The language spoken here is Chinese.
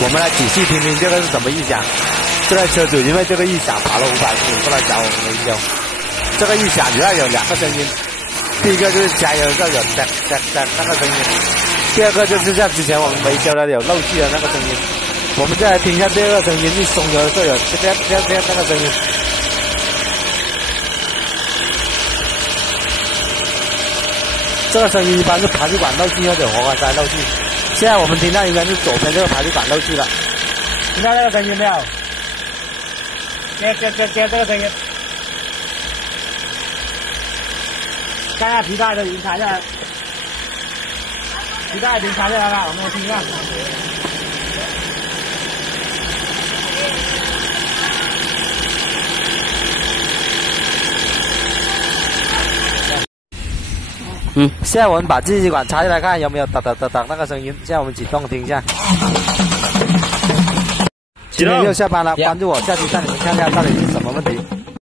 我们来仔细听听这个是什么异响。这台车主因为这个异响跑了500公里过来找我们维修。这个异响主要有2个声音，第一个就是加油时候有哒哒哒那个声音，第二个就是像之前我们维修的有漏气的那个声音。我们再来听一下第二个声音，一松油的时候有这样那个声音。这个声音一般是排气管漏气或者活塞漏气。现在我们听到应该是左边这个排气管漏气了，听到那个声音没有？接这个声音。看下皮带的已经拆下来，皮带已经拆下来了，我们听一下。现在我们把进气管插下来看有没有哒哒哒哒那个声音。现在我们启动听一下。今天又下班了，关注我，下期带你们看看到底是什么问题。